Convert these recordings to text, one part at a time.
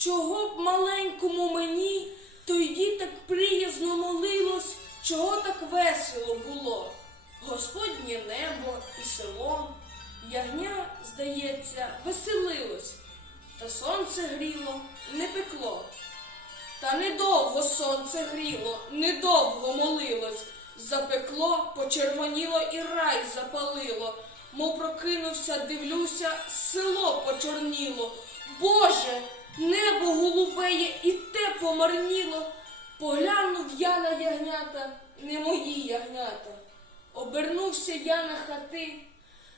чого б маленькому мені, тоді так приязно молилось, чого так весело було. Господнє небо і село, ягня, здається, веселилось, та сонце гріло, не пекло. Та недовго сонце гріло, недовго молилось, запекло, почервоніло і рай запалило. Мов прокинувся, дивлюся, село почорніло. Боже, небо голубеє і те помарніло. Поглянув я на ягнята, не мої ягнята. Обернувся я на хати,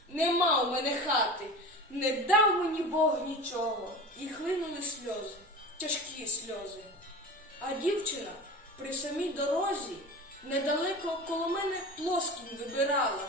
нема у мене хати, не дав мені Бог нічого. І хлинули сльози, тяжкі сльози. А дівчина при самій дорозі недалеко коло мене плоскінь вибирала,